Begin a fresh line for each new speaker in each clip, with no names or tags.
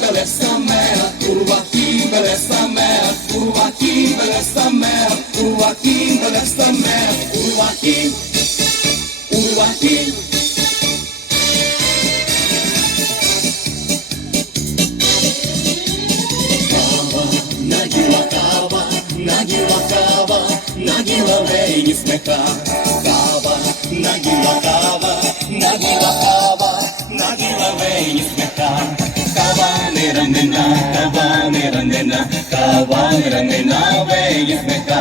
belesamea, urwakim belesamea, urwakim belesamea, urwakim belesamea, urwakim, urwakim. Nagiła kawa, nagiła kawa, nagiła wejni smecha. Kawa, nagiła kawa, nagiła kawa, nagiła wejni smecha. Kawa niranina, kawa niranina, kawa niranina wejni smecha.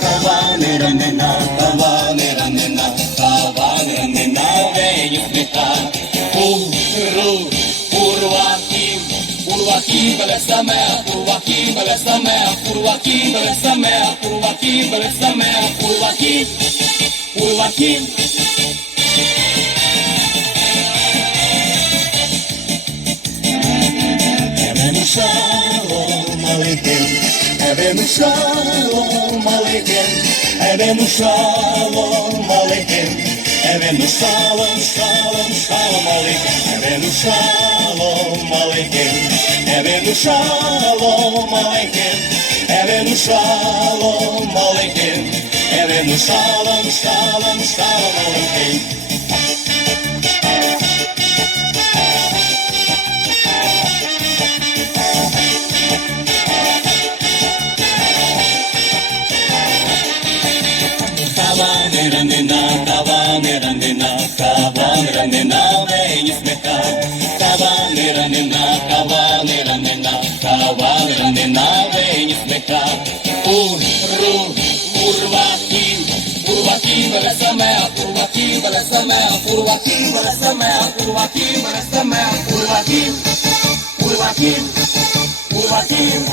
Kawa niranina, kawa niranina, kawa niranina wejni smecha. Uru, urwakim, urwakim belesamea, urwakim belesamea, urwakim belesamea, urwakim belesamea, urwakim, urwakim. Shalom aleichem, heaven shalom aleichem, heaven shalom aleichem, heaven shalom, shalom, shalom aleichem, heaven shalom aleichem, heaven shalom aleichem, heaven shalom aleichem, heaven shalom, shalom, shalom aleichem. Каванерандина, каванерандина, каванерандина, вейни смеха. Каванерандина, каванерандина, каванерандина, вейни смеха. Ур, рур, урваким, урваким, велесамеа, урваким, велесамеа, урваким, велесамеа, урваким, велесамеа, урваким, урваким, урваким,